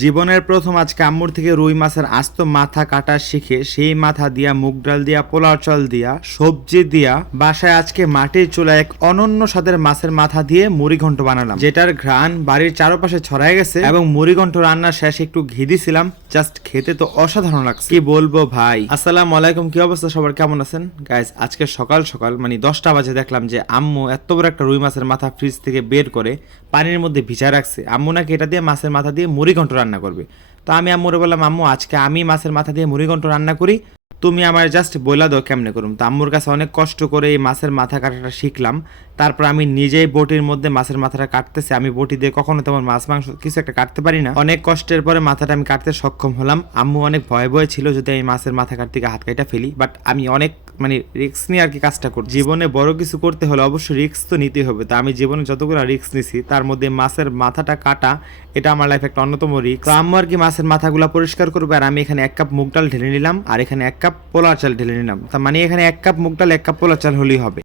জীবনের প্রথম আজকে আম্মুর থেকে রুই মাছের আস্ত মাথা কাটা শিখে সেই মাথা দিয়া, মুগ ডাল দিয়া, পোলাও চাল দিয়া, সবজি দিয়া বাসায় আজকে মাটির চুলায় এক অনন্য স্বাদের মাছের মাথা দিয়ে মুড়ি ঘন্ট বানালাম। যেটার ঘ্রাণ বাড়ির চারপাশে ছড়ায় গেছে এবং মুড়ি ঘন্ট রান্না শেষে একটু ঘি দিছিলাম। জাস্ট খেতে তো অসাধারণ লাগছে। কি বলব ভাই? আসসালামু আলাইকুম, কি অবস্থা সবার? কেমন আছেন? গাইস আজকে সকাল সকাল মানে দশটা বাজে দেখলাম যে আম্মু এত বড় একটা রুই মাছের মাথা ফ্রিজ থেকে বের করে পানির মধ্যে ভিজা রাখছে। আম্মু নাকি এটা দিয়ে মাছের মাথা দিয়ে মুড়ি ঘন্ট রান্না করবে। তো আমি আম্মুরে বললাম, আম্মু, আজকে আমি মাছের মাথা দিয়ে মুড়ি ঘন্ট রান্না করি। তুমি আমার জাস্ট বইলা দাও কেমনে করুম? তো আম্মুর কাছে অনেক কষ্ট করে এই মাছের মাথা কাটাটা শিখলাম। তারপর আমি নিজেই বটির মধ্যে মাছের মাথাটা কাটতেছি। আমি বটি দিয়ে কখনো তেমন মাছ, মাংস কিছু একটা কাটতে পারি না। অনেক কষ্টের পরে মাথাটা আমি কাটতে সক্ষম হলাম। আম্মু অনেক ভয় ভয় ছিল যদি আমি মাছের মাথা কাটতে গিয়ে হাত কাটা ফেলি। বাট আমি অনেক মানে রিস্ক নিয়ে আর কি কাজটা করি জীবনে বড় কিছু করতে হলে অবশ্যই রিস্ক তো নিতেই হবে। তো আমি জীবনে যতগুলো রিস্ক নিছি, তার মধ্যে মাছের মাথাটা কাটা, এটা আমার লাইফে একটা অন্যতম রিস্ক তো আম্মু আর কি মাছের মাথাগুলো পরিষ্কার করবে, আর আমি এখানে এক কাপ মুগ ডাল ঢেলে নিলাম, আর এখানে এক কাপ পোলার চাল ঢেলে নিলাম। তার মানে এখানে এক কাপ মুগ ডাল, এক কাপ পোলার চাল হলেই হবে।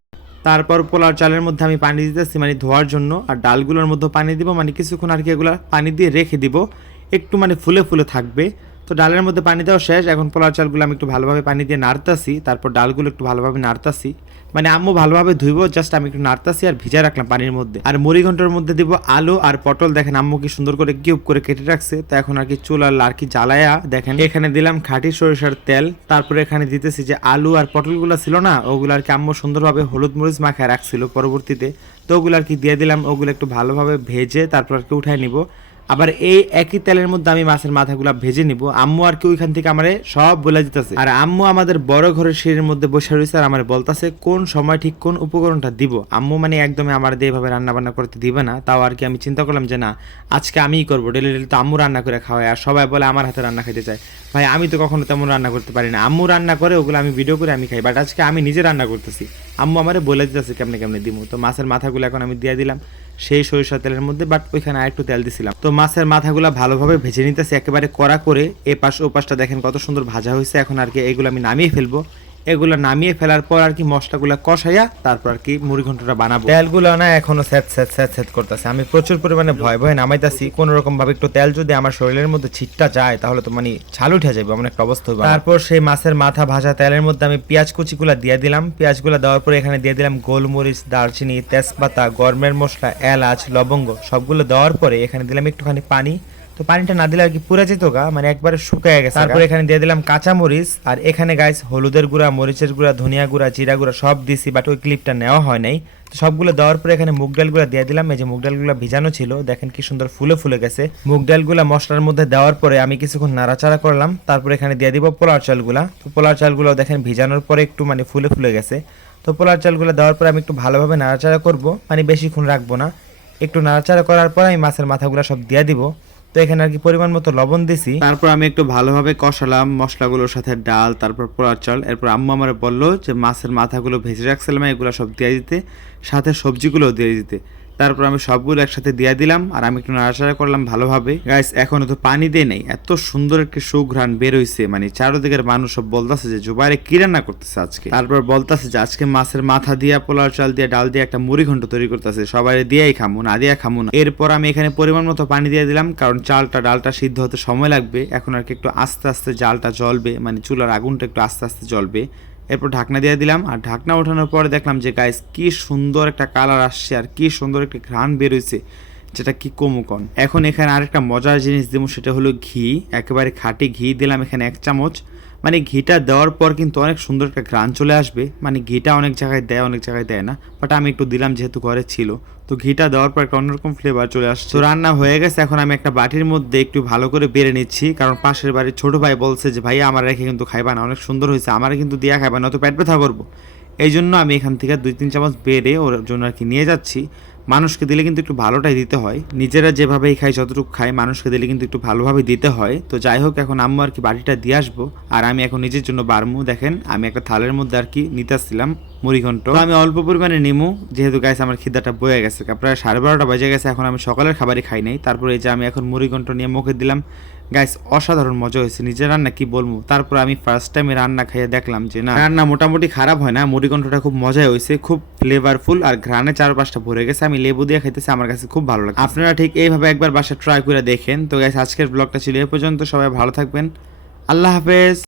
তারপর পোলার চালের মধ্যে আমি পানি দিতেছি মানে ধোয়ার জন্য, আর ডালগুলোর মধ্যে পানি দিব মানে কিছুক্ষণ আর কি এগুলো পানি দিয়ে রেখে দিব। একটু মানে ফুলে ফুলে থাকবে। তো ডালের মধ্যে পানি দেওয়া শেষ। এখন পোলার চালগুলো আমি একটু ভালোভাবে পানি দিয়ে নাড়তাছি, তারপর ডালগুলো একটু ভালোভাবে নাড়তাছি। মানে আম্মু ভালোভাবে ধুইবো, জাস্ট আমি একটু নাড়তাছি আর ভিজা রাখলাম পানির মধ্যে। আর মুড়ি ঘণ্টার মধ্যে দিব আলু আর পটল। দেখেন আম্মু কি সুন্দর করে কিউব করে কেটে রাখছে। তো এখন আর কি চুল আর আর কি জ্বালায়া, দেখেন এখানে দিলাম খাঁটি সরিষার তেল। তারপরে এখানে দিতেছি যে আলু আর পটলগুলো ছিল না, ওগুলো আর কি আম্মু সুন্দরভাবে হলুদ মরিচ মাখায় রাখছিল পরবর্তীতে। তো ওগুলো আর কি দিয়ে দিলাম, ওগুলো একটু ভালোভাবে ভেজে তারপর আর কি উঠায় নিব। আবার এই একই তেলের মধ্যে আমি মাছের মাথাগুলো ভেজে নিব। আম্মু আর কি ওইখান থেকে আমারে সব বলে দিতেছে। আর আম্মু আমাদের বড় ঘরের সিঁড়ির মধ্যে বসে রয়েছে আর আমার বলতাছে, কোন সময় ঠিক কোন উপকরণটা দিব? আম্মু মানে একদমই আমার দিয়ে এভাবে রান্না বান্না করতে দিবে না। তাও আর কি আমি চিন্তা করলাম যে, না, আজকে আমিই করব। ডেলি ডেলি তো আম্মু রান্না করে খাওয়াই আর সবাই বলে, আমার হাতে রান্না খেতে চায়। ভাই, আমি তো কখনো তেমন রান্না করতে পারি না। আম্মু রান্না করে, ওগুলো আমি ভিডিও করে আমি খাই বাট আজকে আমি নিজে রান্না করতেছি। আম্মু আমারে বলে দিতেছে, কেমনে কেমনে দিব তো মাছের মাথাগুলো এখন আমি দিয়ে দিলাম, সেই সরিষা তেলের মধ্যে বাট ওইখানে আরেকটু তেল দিছিলাম। তো মাছের মাথাগুলো ভালোভাবে ভেজে নিতেছে, একেবারে কড়া করে এ পাশ ও পাশটা দেখেন কত সুন্দর ভাজা হয়েছে, এখন আর কি এগুলো আমি নামিয়ে ফেলব। এগুলো নামিয়ে ফেলার পর আর কি মশলাগুলো কষাইয়া তারপর আর কি মুড়ি ঘন্টটা বানাবো। তেলগুলো না এখনও স্যাট স্যাট স্যাট স্যাট করতেছে। আমি প্রচুর পরিমাণে ভয় ভয় নামাইতাছি। কোন রকম ভাবে একটু তেল যদি আমার শরীরের মধ্যে ছিটটা যায় তাহলে তো মানে ছাল উঠে যাবে এমন একটা অবস্থা হবে তারপর সেই মাছের মাথা ভাজা তেলের মধ্যে আমি পেঁয়াজ কুচিগুলো দিয়ে দিলাম। পেঁয়াজগুলো দেওয়ার পরে এখানে দিয়ে দিলাম গোলমরিচ দারচিনি তেজপাতা গরমের মশলা এলাচ লবঙ্গ সবগুলো দেওয়ার পরে এখানে দিলাম একটুখানি পানি। তো পানিটা না দিলে আর কি পুরা যেত গা মানে একবারে শুকায় গেছে তারপর এখানে দিয়ে দিলাম কাঁচা মরিচ আর এখানে গাইস হলুদের গুঁড়া, মরিচের গুঁড়া, ধনিয়া গুঁড়া, জিরা গুঁড়া সব দিছি বাট ওই ক্লিপটা নেওয়া হয় নাই। তো সবগুলো দেওয়ার পরে এখানে মুগ ডালগুলো দিয়ে দিলাম, এই যে মুগ ডালগুলো ভিজানো ছিল, দেখেন কি সুন্দর ফুলে ফুলে গেছে। মুগ ডালগুলো মশলার মধ্যে দেওয়ার পরে আমি কিছুক্ষণ নাড়াচাড়া করলাম, তারপর এখানে দিয়ে দিব পোলার চালগুলা তো পোলার চালগুলো দেখেন ভিজানোর পরে একটু মানে ফুলে ফুলে গেছে। তো পোলার চালগুলো দেওয়ার পরে আমি একটু ভালোভাবে নাড়াচাড়া করব মানে বেশিক্ষণ রাখব না। একটু নাড়াচাড়া করার পর আমি মাছের মাথাগুলো সব দিয়ে দিব। তো এখানে আর কি পরিমাণ মতো লবণ দিছি। তারপর আমি একটু ভালোভাবে কষালাম মশলাগুলোর সাথে ডাল, তারপর পোড়ার চাল। এরপর আম্মু আমার বলল যে, মাছের মাথাগুলো ভেজে রাখছিলাম, এগুলো সব দিয়ে দিতে, সাথে সবজিগুলো দিয়ে দিতে। তারপর আমি সবগুলো একসাথে দিয়ে দিলাম আর আমি একটু নাড়াচাড়া করলাম ভালোভাবে। গাইস এখনও তো পানি দিয়ে নেই। এত সুন্দর একটি সুঘ্রাণ বের হইছে। মানে চারোদিকের মানুষ সব বলতেছে যে, জুবাইরে, কি রান্না করতেছে আজকে? তারপর বলতেছে যে, আজকে মাছের মাথা দিয়া পোলার চাল দিয়ে, ডাল দিয়ে একটা মুড়ি ঘন্ট তৈরি করতেছে। সবাই দিয়েই খামু, না দিয়া খামু না। এরপর আমি এখানে পরিমাণ মতো পানি দিয়ে দিলাম, কারণ চালটা, ডালটা সিদ্ধ হতে সময় লাগবে। এখন আর কি একটু আস্তে আস্তে জালটা জ্বলবে মানে চুলার আগুনটা একটু আস্তে আস্তে জ্বলবে। এরপর ঢাকনা দিয়ে দিলাম। আর ঢাকনা ওঠানোর পরে দেখলাম যে গাইস কি সুন্দর একটা কালার আসছে আর কি সুন্দর একটা ঘ্রাণ বেরোইছে, যেটা কি কমুকন। এখন এখানে আরেকটা মজার জিনিস দেবো সেটা হলো ঘি। একেবারে খাঁটি ঘি দিলাম এখানে এক চামচ। মানে ঘিটা দেওয়ার পর কিন্তু অনেক সুন্দর একটা ঘ্রাণ চলে আসবে। মানে ঘিটা অনেক জায়গায় দেয়, অনেক জায়গায় দেয় না। বাট আমি একটু দিলাম যেহেতু ঘরে ছিল। তো ঘিটা দেওয়ার পর একটা অন্যরকম ফ্লেভার চলে আসছে। তো রান্না হয়ে গেছে। এখন আমি একটা বাটির মধ্যে একটু ভালো করে বেড়ে নিচ্ছি। কারণ পাশের বাড়ির ছোট ভাই বলছে যে ভাই আমার রেখে কিন্তু খাইবা না। অনেক সুন্দর হয়েছে। আমার কিন্তু দিয়া খাইবা না। তো পেট ব্যথা করব। এই জন্য আমি এখান থেকে দুই তিন চামচ বেড়ে ওর জন্য আর কি নিয়ে যাচ্ছি। মানুষকে দিলে কিন্তু একটু ভালোটাই দিতে হয়। নিজেরা যেভাবেই খাই, যতটুকু খাই, মানুষকে দিলে কিন্তু একটু ভালোভাবে দিতে হয়। তো যাই হোক, এখন আম্মু আর কি বাটিটা দিয়ে আসব। আর আমি এখন নিজের জন্য বারমু দেখেন, আমি একটা থালের মধ্যে আর কি নিতে আসছিলাম মুড়িঘণ্ট আমি অল্প পরিমাণে নিমু। যেহেতু গাইস আমার খিদাটা বয়ে গেছে। প্রায় সাড়ে বারোটা বেজে গেছে। এখন আমি সকালের খাবারই খাই নাই। তারপরে এই যে আমি এখন মুড়িঘণ্ট নিয়ে মুখে দিলাম। গাইস অসাধারণ মজা হয়েছে। নিজের রান্না কি বলব? তারপর আমি ফার্স্ট টাইমে রান্না খাইয়ে দেখলাম যে, না, রান্না মোটামুটি খারাপ হয় না। মুড়িকণ্ঠটা খুব মজাই হয়েছে, খুব ফ্লেভারফুল আর ঘ্রাণে চারপাশটা ভরে গেছে। আমি লেবু দিয়ে খাইতেছি, আমার কাছে খুব ভালো লাগে আপনারা ঠিক এইভাবে একবার বাসা ট্রাই করে দেখেন। তো গাইস আজকের ব্লগটা ছিল এ পর্যন্ত। সবাই ভালো থাকবেন। আল্লাহ হাফেজ।